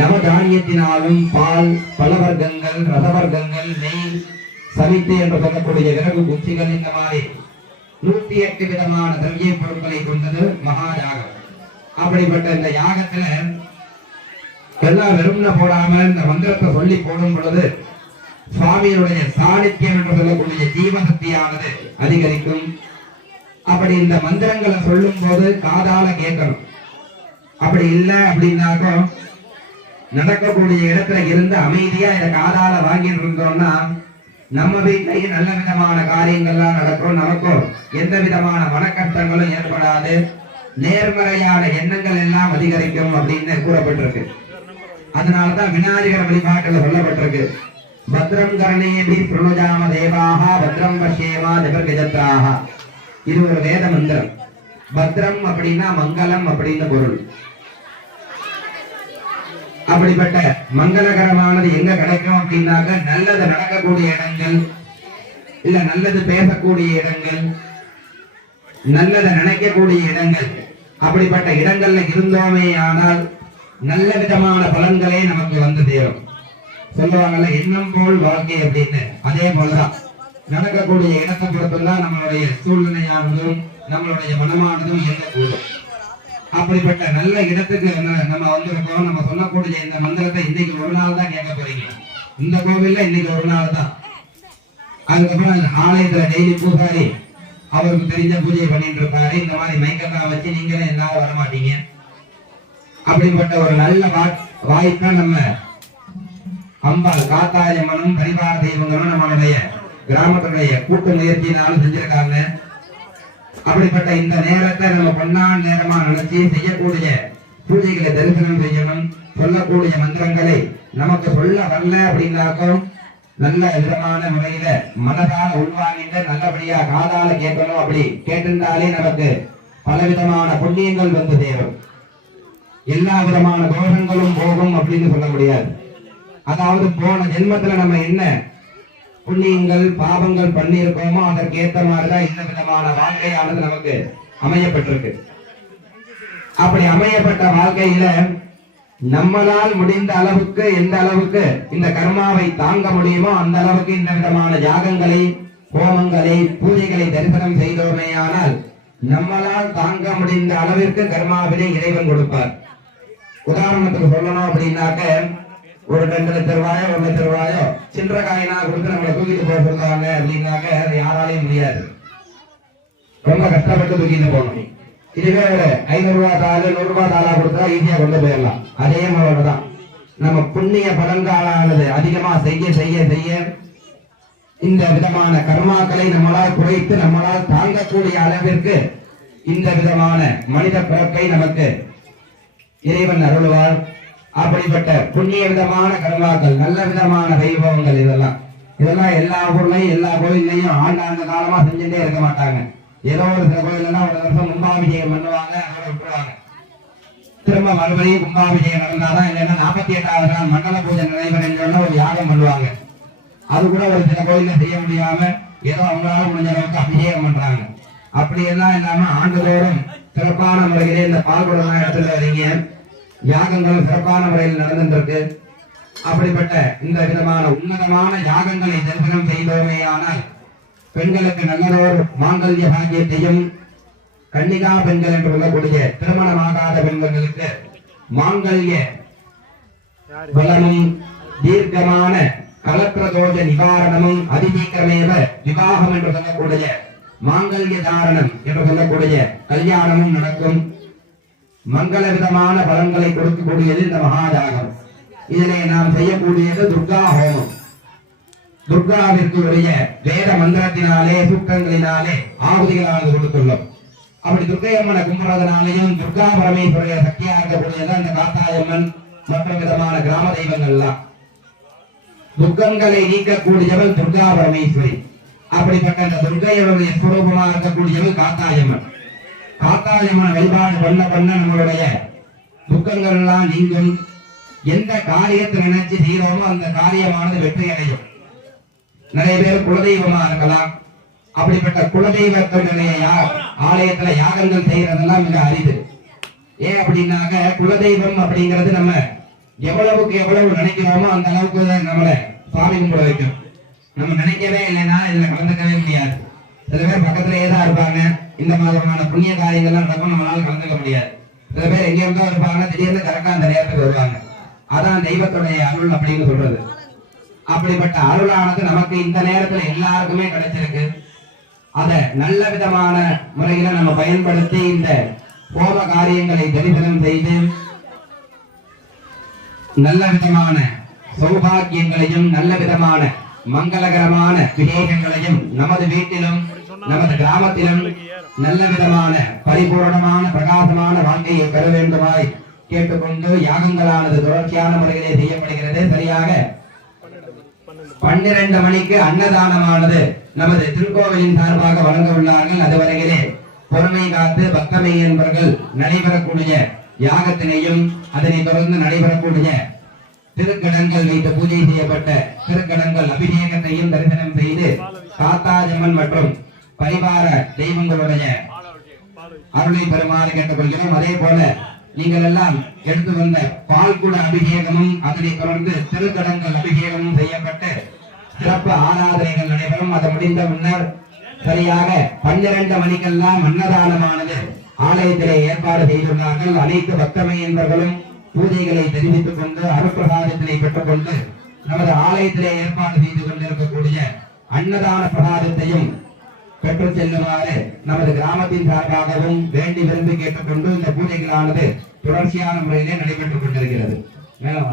நவதானியத்தினாலும் பால் பலவர்க்கங்கள் ரசவர்க்கங்கள் நெய் சமித்து என்று சொல்லக்கூடிய விறகு குச்சிகள் இந்த மாதிரி 108 விதமான திரவிய பொருட்களை கொண்டது மகா யாகம். அப்படிப்பட்ட இந்த யாகத்துல எல்லாம் வெறும்ன போடாம இந்த மந்திரத்தை சொல்லி போடும் பொழுது சுவாமியினுடைய சாணித்தியம் என்று சொல்லக்கூடிய ஜீவசக்தியானது அதிகரிக்கும். அப்படி இந்த மந்திரங்களை சொல்லும் போது காதால கேட்கணும். அப்படி இல்லை அப்படின்னாக்கோ நடக்கக்கூடிய இடத்துல இருந்து அமைதியா இதை காதால வாங்கிட்டு இருந்தோம்னா நம்ம வீட்டிலேயே நல்ல விதமான காரியங்கள்லாம் நடக்கும். நமக்கும் எந்த விதமான மனக்கஷ்டங்களும் ஏற்படாது, நேர்மறையான எண்ணங்கள் எல்லாம் அதிகரிக்கும் அப்படின்னு கூறப்பட்டிருக்கு. அதனாலதான் விநாயகர் வழிபாட்டுல சொல்லப்பட்டிருக்கு, பத்ரம் கரணேபி பிரணுஜாம தேவாக பத்ரம் பஷ்யேமா ஜபர்கஜத்ராக. இது ஒரு வேத மந்திரம். பத்ரம் அப்படின்னா மங்களம் அப்படின்னு பொருள். அப்படிப்பட்ட மங்களகரமானது எங்க கிடைக்கும் அப்படின்னாக்க நல்லது நடக்கக்கூடிய இடங்கள், இல்ல நல்லது பேசக்கூடிய இடங்கள், நல்லதை நினைக்கக்கூடிய இடங்கள், அப்படிப்பட்ட இடங்கள்ல இருந்தோமே ஆனால் நல்ல விதமான பலன்களே நமக்கு வந்து சேரும். சொல்லுவாங்கல்ல எண்ணம் போல் வாழ்க்கை அப்படின்னு. அதே போலதான் நடக்கக்கூடிய இடத்தை பொறுத்துதான் நம்மளுடைய சூழ்நிலையானதும் நம்மளுடைய மனமானதும் இயங்கக்கூடும். அப்படிப்பட்ட நல்ல இடத்துக்கு நம்ம வந்திருக்கோம். நம்ம சொல்லக்கூடிய இந்த மந்திரத்தை இன்னைக்கு ஒரு நாள் தான் கேட்க போறீங்க. இந்த கோவில்ல இன்னைக்கு ஒரு நாள் தான். அதுக்கப்புறம் ஆலயத்துல டெய்லி பூசாரி அவருக்கு தெரிஞ்ச பூஜை பண்ணிட்டு இருப்பாரு. இந்த மாதிரி மைக்கெல்லாம் வச்சு நீங்களே எல்லாரும் வரமாட்டீங்க. அப்படிப்பட்ட ஒரு நல்ல வாய்ப்பை நம்ம அம்பாள் காத்தாயம்மனும் பரிவார தெய்வங்களும் நம்மளுடைய கிராமத்துடைய கூட்டு முயற்சியினாலும் செஞ்சிருக்காங்க. அப்படிப்பட்ட இந்த நேரத்தை நம்ம பொன்னான நேரமா நினைச்சு செய்யக்கூடிய பூஜைகளை தரிசனம் செய்யணும். சொல்லக்கூடிய மந்திரங்களை நமக்கு சொல்ல வரல அப்படின்னாக்கும் நல்ல விதமான முறையில மனதால உள்வாங்கிட்டு நல்லபடியா காதால கேட்கணும். அப்படி கேட்டிருந்தாலே நமக்கு பலவிதமான புண்ணியங்கள் வந்து சேரும். எல்லா விதமான தோஷங்களும் போகும் அப்படின்னு சொல்ல முடியாது. அதாவது போன ஜென்மத்துல நம்ம என்ன புண்ணியங்கள் பாவங்கள் பண்ணியிருக்கோமோ அதற்கேற்ற மாதிரிதான் இந்த விதமான வாழ்க்கையானது நமக்கு அமையப்பட்டிருக்கு. அப்படி அமையப்பட்ட வாழ்க்கையில நம்மளால் முடிந்த அளவுக்கு எந்த அளவுக்கு இந்த கர்மாவை தாங்க முடியுமோ அந்த அளவுக்கு இந்த விதமான யாகங்களை ஹோமங்களை பூஜைகளை தரிசனம் செய்தோமே ஆனால் நம்மளால் தாங்க முடிந்த அளவிற்கு கர்மாவினை இறைவன் கொடுப்பார். உதாரணத்துக்கு சொல்லணும் அப்படின்னாக்க ஒரு 2 லட்சம் ரூபாயோ 1 லட்சம் ரூபாயோ சில்லற காயினா கொடுத்து நம்மளை தூக்கிட்டு போக சொல்றாங்க அப்படின்னாக்க அதை யாராலையும் முடியாது. ரொம்ப கஷ்டப்பட்டு தூக்கிட்டு போகணும். இதுவே ஒரு 500 ரூபாய் தாள் 100 ரூபாய் தாளா கொடுத்தா ஈஸியா கொண்டு போயிடலாம். அதே மாதிரிதான் நம்ம புண்ணிய பலன்காலானது அதிகமா செய்ய செய்ய செய்ய இந்த விதமான கர்மாக்களை நம்மளால் குறைத்து நம்மளால் தாங்கக்கூடிய அளவிற்கு இந்த விதமான மனித பிறப்பை நமக்கு இறைவன் அருள்வார். அப்படிப்பட்ட புண்ணிய விதமான கர்மாக்கள் நல்ல விதமான வைபவங்கள் இதெல்லாம் எல்லா ஊர்லயும் எல்லா கோயிலையும் ஆண்டாண்டு காலமா செஞ்சுட்டே இருக்க மாட்டாங்க. ஏதோ ஒரு சில கோயிலாம் ஒரு வருஷம் கும்பாபிஷேகம் பண்ணுவாங்க, அதோட விட்டுருவாங்க. திரும்ப மறுபடியும் கும்பாபிஷேகம் நடந்தாதான் இல்லைன்னா 48வது நாள் மண்டல பூஜை நடைபெறும் ஒரு யாகம் பண்ணுவாங்க. அது கூட ஒரு சில கோயில செய்ய முடியாம ஏதோ அவங்களால முடிஞ்ச அளவுக்கு அபிஷேகம் பண்றாங்க. அப்படி எல்லாம் இல்லாம ஆண்டுதோறும் சிறப்பான முறையிலே இந்த பால்குடம் இடத்துல வரீங்க யாகங்கள் சிறப்பான முறையில் நடந்துருக்கு. அப்படிப்பட்ட இந்த விதமான உன்னதமான யாகங்களை தரிசனம் செய்தோமே ஆனால் பெண்களுக்கு நல்லதோர் மாங்கல்ய பாக்கியத்தையும், கன்னிகா பெண்கள் என்று சொல்லக்கூடிய திருமணமாகாத பெண்களுக்கு மாங்கல்ய பலமும் தீர்க்கமான கலத்திரதோஷ நிவாரணமும் அதிசீக்கிரமேவ விவாகம் என்று சொல்லக்கூடிய மாங்கல்ய தாரணம் என்று சொல்லக்கூடிய கல்யாணமும் நடக்கும். மங்கள விதமான பலன்களை கொடுக்கக்கூடியது இந்த மகாயாகம். இதிலே நாம் செய்யக்கூடியது துர்கா ஹோமம். துர்காவிற்கு உடைய வேத மந்திரத்தினாலே சூக்தங்களினாலே ஆகுதிகளானது கொடுத்துள்ளோம். அப்படி துர்க்கையம்மனை கும்பிடுறதுனாலையும் துர்கா பரமேஸ்வரிய சக்தியா இருக்கக்கூடியதான் இந்த காத்தாயம்மன் மற்ற விதமான கிராம தெய்வங்கள்லாம். துர்க்கங்களை நீக்கக்கூடியவள் துர்கா பரமேஸ்வரி. அப்படிப்பட்ட இந்த துர்க்கையவருடைய ஸ்வரூபமா இருக்கக்கூடியவள் காத்தாயம்மன். காத்தாயம்மனை வழிபாடு பண்ண பண்ண நம்மளுடைய துக்கங்கள் எல்லாம் நீங்கும். எந்த காரியத்தை நினைச்சு செய்யறோமோ அந்த காரியமானது வெற்றி அடையும். நிறைய பேர் குலதெய்வமா இருக்கலாம். அப்படிப்பட்ட குலதெய்வத்தினுடைய ஆலயத்துல யாகங்கள் செய்யறதெல்லாம் மிக அரிது. ஏன் அப்படின்னாக்க குலதெய்வம் அப்படிங்கிறது நம்ம எவ்வளவுக்கு எவ்வளவு நினைக்கிறோமோ அந்த அளவுக்கு தான் நம்மளை சுவாமி கும்பிட வைக்கும். நம்ம நினைக்கவே இல்லைன்னா இதுல கலந்துக்கவே முடியாது. சில பேர் பக்கத்திலேயே தான் இருப்பாங்க, இந்த மாதிரியான புண்ணிய காரியங்கள்லாம் நடக்கும், நம்மளால கலந்துக்க முடியாது. சில பேர் எங்க இருந்தோ இருப்பாங்க, திடீர்னு கரெக்டா அந்த நேரத்துக்கு வருவாங்க. அதான் தெய்வத்துடைய அருள் அப்படின்னு சொல்றது. அப்படிப்பட்ட அருளானது நமக்கு இந்த நேரத்துல எல்லாருக்குமே கிடைச்சிருக்கு. அத நல்ல விதமான முறையில நம்ம பயன்படுத்தி இந்த ஹோம காரியங்களை தரிசனம் செய்து நல்ல விதமான சௌபாகியங்களையும் நல்ல விதமான மங்களகரமான விசேஷங்களையும் நமது வீட்டிலும் நமது கிராமத்திலும் நல்ல விதமான பரிபூர்ணமான பிரகாசமான வாழ்க்கையை பெற வேண்டுமாய் கேட்டுக்கொண்டு யாகங்களானது தொடர்ச்சியான முறையிலே செய்யப்படுகிறது. சரியாக 12 மணிக்கு அன்னதானமானது நமது திருக்கோவிலின் சார்பாக வழங்க உள்ளார்கள். அதுவரையிலே பொறுமை காத்து பக்தமை என்பவர்கள் நடைபெறக்கூடிய யாகத்தினையும் அதனை தொடர்ந்து நடைபெறக்கூடிய திருக்கடங்கள் வைத்து பூஜை செய்யப்பட்ட திருக்கடங்கள் அபிஷேகத்தையும் தரிசனம் செய்து காத்தாஜம்மன் மற்றும் பரிவார தெய்வங்களுடைய அருளை பெறுமாறு கேட்டுக்கொள்கிறோம். அதே போல நீங்கள் எல்லாம் எடுத்து வந்த பால்குட அபிஷேகமும் அதனை தொடர்ந்து திருக்கடங்கள் அபிஷேகமும் செய்யப்பட்டு சிறப்பு ஆராதனைகள் நடைபெறும். அது முடிந்த முன்னர் சரியாக 12 மணிக்கெல்லாம் அன்னதானமானது ஆலயத்திலே ஏற்பாடு செய்துள்ளார்கள். அனைத்து பக்தமை என்பவர்களும் பூஜைகளை தெரிவித்துக் கொண்டு அருப்பிரசாதத்தினை பெற்றுக் கொண்டு நமது ஆலயத்திலே ஏற்பாடு செய்து கொண்டிருக்கக்கூடிய அன்னதான பிரசாதத்தையும் பெற்று செல்லுமாறு நமது கிராமத்தின் சார்பாகவும் வேண்டி விரும்பி கேட்டுக்கொண்டு இந்த பூஜைகளானது தொடர்ச்சியான முறையிலே நடைபெற்றுக் கொண்டிருக்கிறது. மேலும்